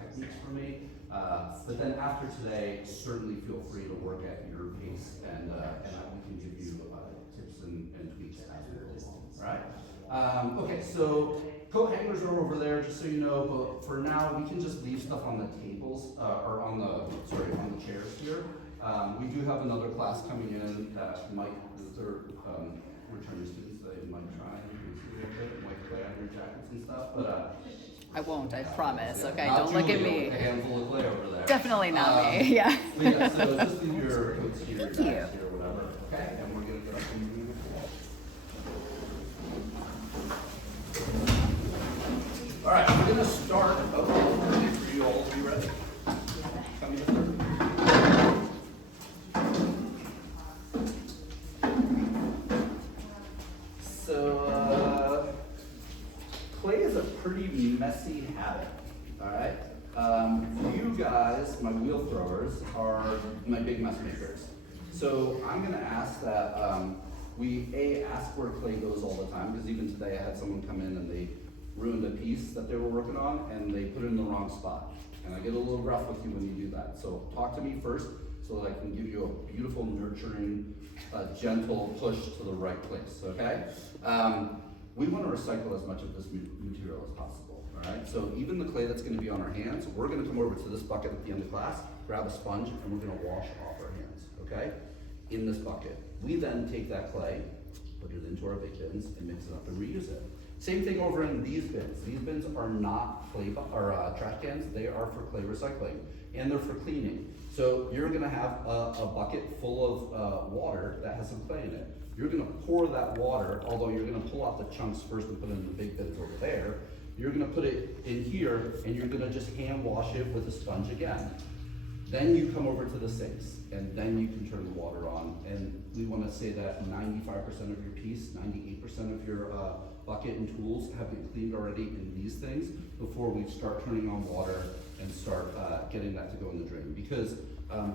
techniques from me. But then after today, certainly feel free to work at your pace and we can give you tips and tweaks as we go along, all right? Okay, so coat hangers are over there, just so you know, but for now, we can just leave stuff on the tables, or on the chairs here. We do have another class coming in that might, they're returning students, they might try and do a bit, might play on your jackets and stuff, but I won't, I promise. Okay, not don't look at Julia me. with a handful of clay over there. Definitely not me, yeah. But yeah, so just leave your coats here, your Thank you. bags here, whatever, okay? And we're gonna get up and move it. All right, we're gonna start, okay, for you all to be ready. Come here. So, clay is a pretty messy habit, all right? You guys, my wheel throwers, are my big mess makers. So I'm gonna ask that we ask where clay goes all the time, because even today I had someone come in and they ruined a piece that they were working on and they put it in the wrong spot. And I get a little rough with you when you do that. So talk to me first so that I can give you a beautiful, nurturing, gentle push to the right place, okay? We want to recycle as much of this material as possible, all right? So even the clay that's going to be on our hands, we're going to come over to this bucket at the end of class, grab a sponge, and we're going to wash off our hands, okay? In this bucket. We then take that clay, put it into our big bins, and mix it up and reuse it. Same thing over in these bins. These bins are not clay or trash cans. They are for clay recycling, and they're for cleaning. So you're going to have a bucket full of water that has some clay in it. You're gonna pour that water, although you're gonna pull out the chunks first and put it in the big bins over there. You're gonna put it in here and you're gonna just hand wash it with a sponge again. Then you come over to the sinks and then you can turn the water on. And we wanna say that 95% of your piece, 98% of your bucket and tools have been cleaned already in these things before we start turning on water and start getting that to go in the drain. Because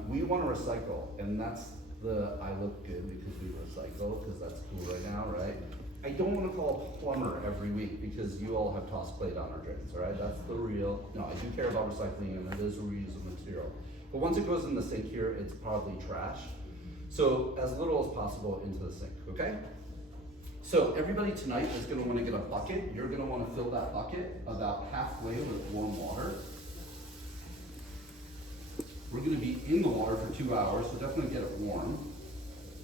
we wanna recycle, and that's I look good because we recycle, because that's cool right now, right? I don't want to call a plumber every week because you all have tossed clay down our drains, all right? That's the real, no, I do care about recycling and it is a reusable material. But once it goes in the sink here, it's probably trash. So as little as possible into the sink, okay? So everybody tonight is gonna wanna get a bucket. You're gonna wanna fill that bucket about halfway with warm water. We're gonna be in the water for 2 hours, so definitely get it warm.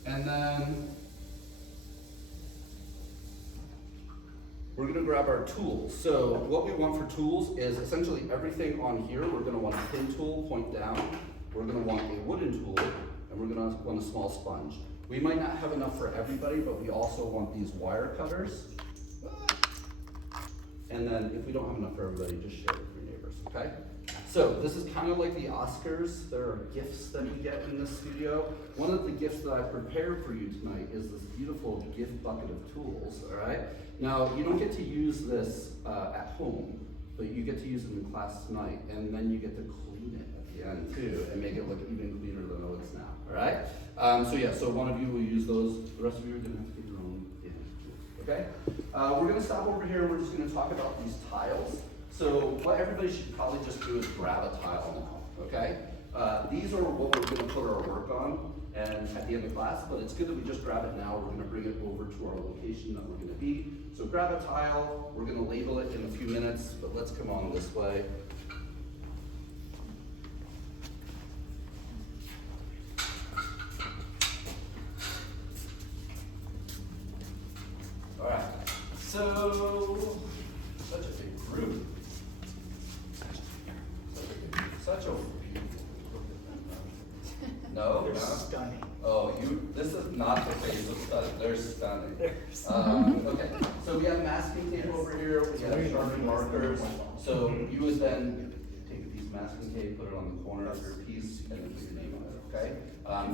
And then we're gonna grab our tools. So what we want for tools is essentially everything on here. We're gonna want a pin tool, point down. We're gonna want a wooden tool, and we're gonna want a small sponge. We might not have enough for everybody, but we also want these wire cutters. And then if we don't have enough for everybody, just share it with your neighbors, okay? So this is kind of like the Oscars. There are gifts that we get in this studio. One of the gifts that I prepared for you tonight is this beautiful gift bucket of tools, all right? Now, you don't get to use this at home, but you get to use it in class tonight, and then you get to clean it at the end too, and make it look even cleaner than it looks now, all right? So one of you will use those. The rest of you are gonna have to get your own tools, okay? We're gonna stop over here, and we're just gonna talk about these tiles. So what everybody should probably just do is grab a tile now, okay? These are what we're gonna put our work on and at the end of class, but it's good that we just grab it now. We're gonna bring it over to our location that we're gonna be. So grab a tile, we're gonna label it in a few minutes, but let's come on this way. All right, so such a big group. Such a beautiful. No, They're no. stunning. Oh, This is not the face of stunning. They're stunning. Okay, so we have masking tape over here. We have sharpening markers. So you would then take a piece of masking tape, put it on the corner of your piece, and then put your name on it. Okay.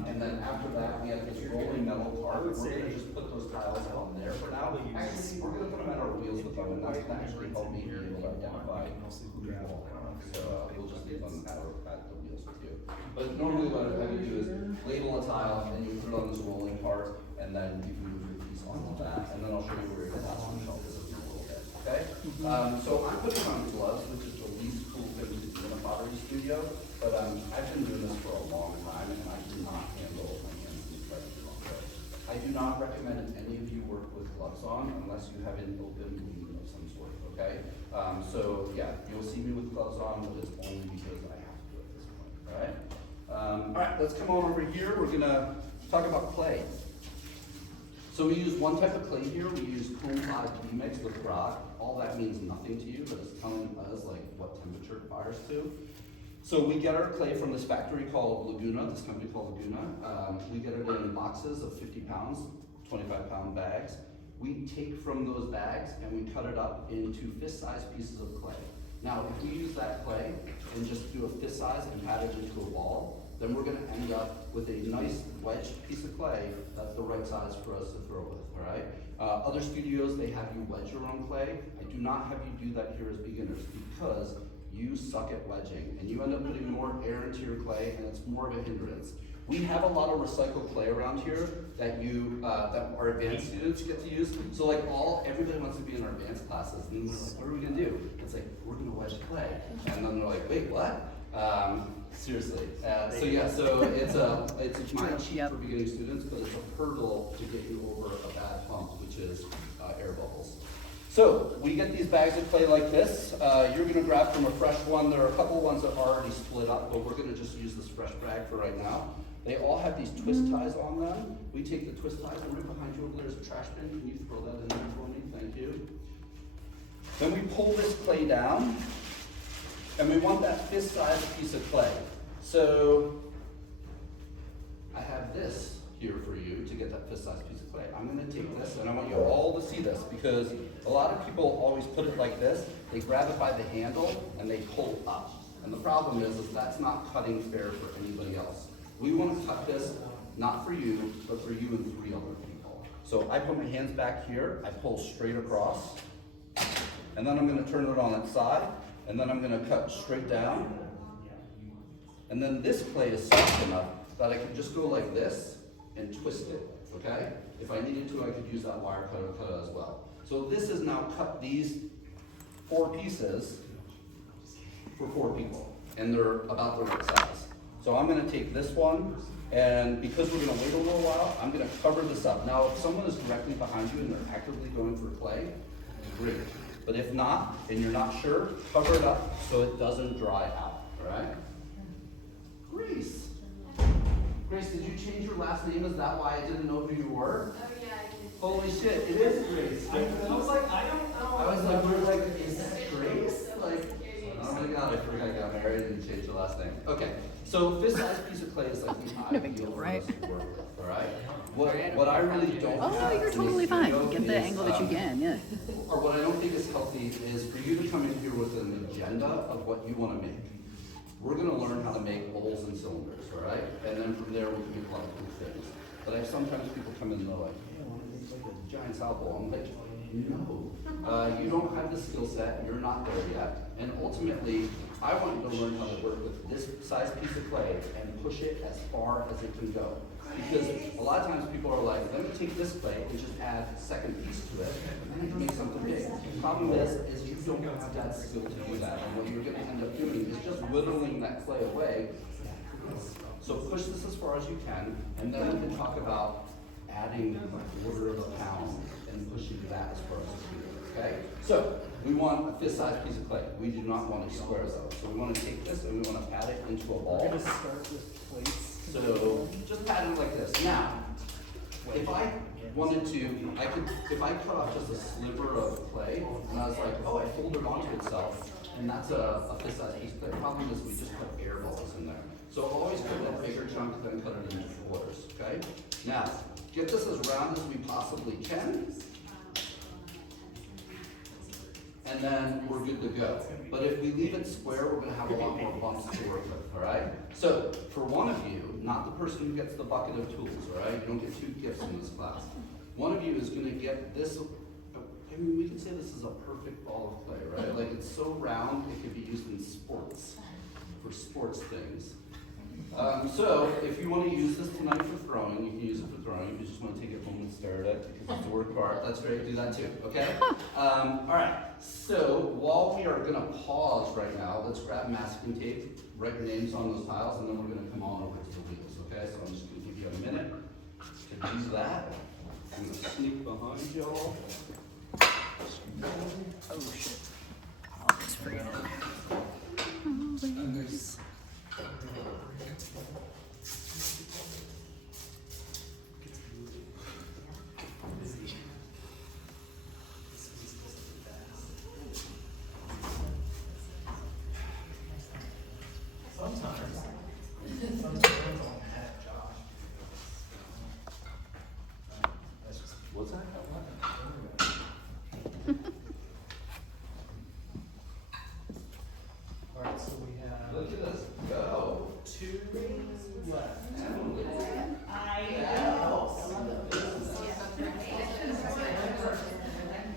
And then after that, we have this rolling metal part. We're gonna just put those tiles on there for now. Actually, we're gonna put them at our wheels with them, and that's gonna actually help me be able to identify who you are. So we'll just leave them at the wheels with you. But normally what I would do is label a tile, and you put it on this rolling part, and then you can move your piece onto that, and then I'll show you where your attach on the shelf is in a little bit, okay? So I'm putting on gloves, which is the least cool thing to do in a pottery studio, but I've been doing this for a long time, and I do not handle my hands incredibly wrong way. I do not recommend any of you work with gloves on unless you have an open wound of some sort, okay? So yeah, you'll see me with gloves on, but it's only because I have to at this point, all right? All right, let's come on over here. We're gonna talk about clay. So we use one type of clay here. We use cool hot mixed with rock. All that means nothing to you, but it's telling us like what temperature it fires to. So we get our clay from this factory called Laguna, this company called Laguna. We get it in boxes of 50 pounds, 25-pound bags. We take from those bags and we cut it up into fist-sized pieces of clay. Now, if we use that clay and just do a fist size and pat it into a ball, then we're gonna end up with a nice wedged piece of clay that's the right size for us to throw with, all right? Other studios, they have you wedge your own clay. I do not have you do that here as beginners because you suck at wedging and you end up putting more air into your clay and it's more of a hindrance. We have a lot of recycled clay around here that that our advanced students get to use. So like everybody wants to be in our advanced classes, and we're like, what are we gonna do? It's like, we're gonna wedge clay. And then they're like, wait, what? Seriously. So yeah, so it's not cheap for beginning students, but it's a hurdle to get you over a bad pump, which is air bubbles. So we get these bags of clay like this. You're gonna grab from a fresh one. There are a couple ones that are already split up, but we're gonna just use this fresh bag for right now. They all have these twist ties on them. We take the twist ties, and right behind you over there is a trash bin. Can you throw that in there for me? Thank you. Then we pull this clay down, and we want that fist-sized piece of clay. So I have this here for you to get that fist-sized piece of clay. I'm gonna take this, and I want you all to see this, because a lot of people always put it like this. They grab it by the handle, and they pull up. And the problem is that's not cutting fair for anybody else. We want to cut this, not for you, but for you and 3 other people. So I put my hands back here, I pull straight across, and then I'm gonna turn it on its side, and then I'm gonna cut straight down. And then this clay is soft enough that I can just go like this and twist it, okay? If I needed to, I could use that wire cutter cut it as well. So this is now cut these 4 pieces for 4 people, and they're about the right size. So I'm gonna take this one, and because we're gonna wait a little while, I'm gonna cover this up. Now, if someone is directly behind you and they're actively going for clay, great. But if not, and you're not sure, cover it up so it doesn't dry out, all right? Grace. Grace, did you change your last name? Is that why I didn't know who you were? Oh, yeah, I did. Holy shit, it is Grace. I was like, I don't know. I was like, is that Grace? Like, oh my God, I forgot I got married and changed the last name. Okay, so fist-sized piece of clay is like the No big deal, right? Work with, all right? What I really don't. Oh, have you're in totally this fine. studio Get the is, angle that you can, yeah. Or what I don't think is healthy is for you to come in here with an agenda of what you want to make. We're going to learn how to make bowls and cylinders, all right? And then from there we can make a lot of cool things. But I have sometimes people come in and they're like, hey, I want to make like a giant salad bowl. I'm like, no, you don't have the skill set. You're not there yet. And ultimately, I want you to learn how to work with this size piece of clay and push it as far as it can go. Because a lot of times people are like, let me take this clay and just add a second piece to it, and then I can make something big. The problem is you don't have that skill to do that. And what you're going to end up doing is just whittling that clay away. So push this as far as you can, and then we can talk about adding a quarter of a pound and pushing that as far as you can, okay? So we want a fist-sized piece of clay. We do not want a square though. So we want to take this and we want to pat it into a ball. We're gonna start with plates. So just pat it like this. Now, if I wanted to, if I cut off just a sliver of clay and I was like, oh, I folded onto itself, and that's a fist-sized piece of clay. The problem is we just put air bubbles in there. So always cut that bigger chunk, then cut it into quarters, okay? Now, get this as round as we possibly can, and then we're good to go. But if we leave it square, we're gonna have a lot more bumps to work with, all right? So, for one of you, not the person who gets the bucket of tools, all right? You don't get two gifts in this class. One of you is gonna get this, I mean, we can say this is a perfect ball of clay, right? Like, it's so round, it could be used in sports, for sports things. So, if you want to use this tonight for throwing, you can use it for throwing. If you just want to take it home and stare at it because it's a work of art, that's great, do that too, okay? Alright, so while we are going to pause right now, let's grab masking tape, write your names on those tiles, and then we're going to come on over to the wheels, okay? So I'm just going to give you a minute to do that. I'm going to sneak behind y'all. Oh shit. Always forget it. Always. Sometimes I'll have Josh. That's just. What's that? Alright, so we have Look at this, go. 2 left.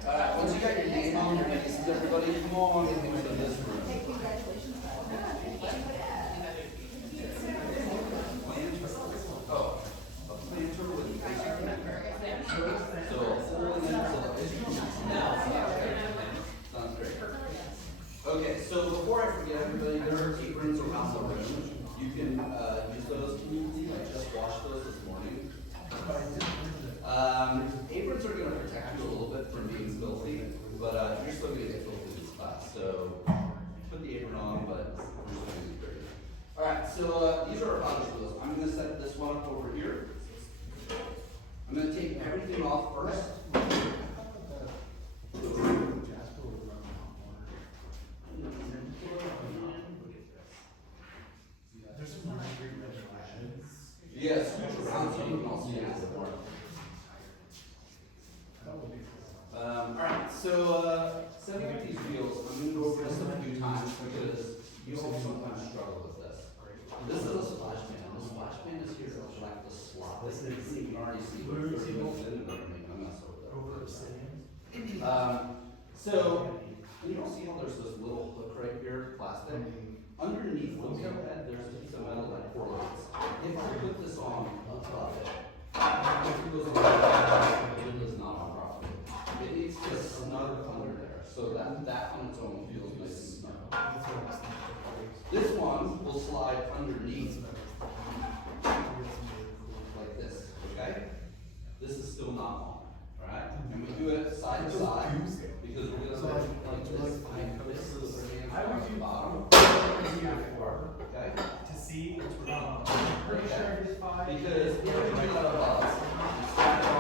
Alright, once you got your name on your faces, everybody, come on into this room. Oh, a planter with a so a hole in it, sounds great. Okay, so before I forget everybody, there are aprons around the room. You can use those. Can you see, I just washed those this morning. Aprons are going to protect you a little bit from being filthy, but you're still going to get filthy in this class. So put the apron on, but you're still going to get dirty. All right, so these are our powder wheels. I'm going to set this one up over here. I'm going to take everything off first. There's some really great regulations. Yes, around so you can all see it as more. Alright, so setting up these wheels, I'm going to go over this a few times because you all sometimes struggle with this. This is a splash pan. The splash pan is here to collect the slot. This is You can already see where it goes in and everything. I'm not so Over obsidian. So, you don't see how there's this little hook right here, plastic? Underneath the wheel head, there's a piece of metal like 4 lights. If I put this on above it, it goes on, it is not on properly. It needs to snug under there, so that on its own feels nice and snug. This one will slide underneath like this, okay? This is still not on, alright? And we do it side to side, because we're gonna like this, so that their hands are on the bottom. Okay? To see, pretty sure it is 5. Because if you do that above, you slide it on,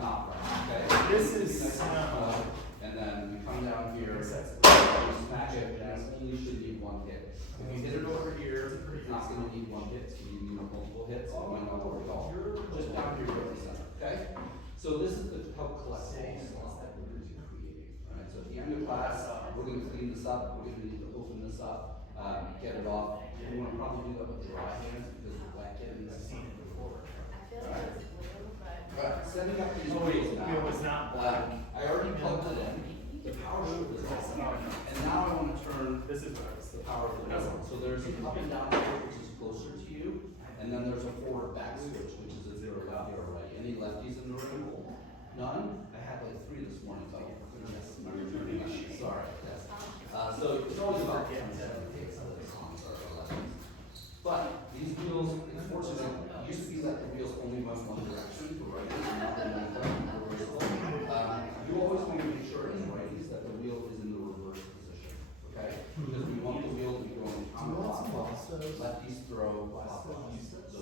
not right, okay? This is Nice and snow. snug, and then we come down here, you smash it, and it only should need 1 hit. If you hit it over here, it's not gonna need 1 hit, so you need multiple hits, it might not work at all. Just down here in the center, okay? So this is the help collect all slot that we're gonna be creating, alright? So at the end of class, we're gonna clean this up, we're gonna need to open this up, get it off. We wanna probably do that with dry hands because the wet get in the seat before. Alright, setting up these wheels now. It was not black. I already plugged it in, the power shift is all set up, and now I wanna turn This is what I was the power to the wheel. So there's an up and down switch which is closer to you, and then there's a forward back switch, which is if you're lefty or right. Any lefties in the room? None? I had like 3 this morning, so yes, I'm returning that. Sorry. Yes. So it's always about getting that. But these wheels, it's fortunate, it used to be that the wheels only went one direction, for righties, and now they went reversible. You always want to make sure as righties that the wheel is in the reverse position, okay? Because we want the wheel to be going counterclockwise. Lefties throw clockwise. So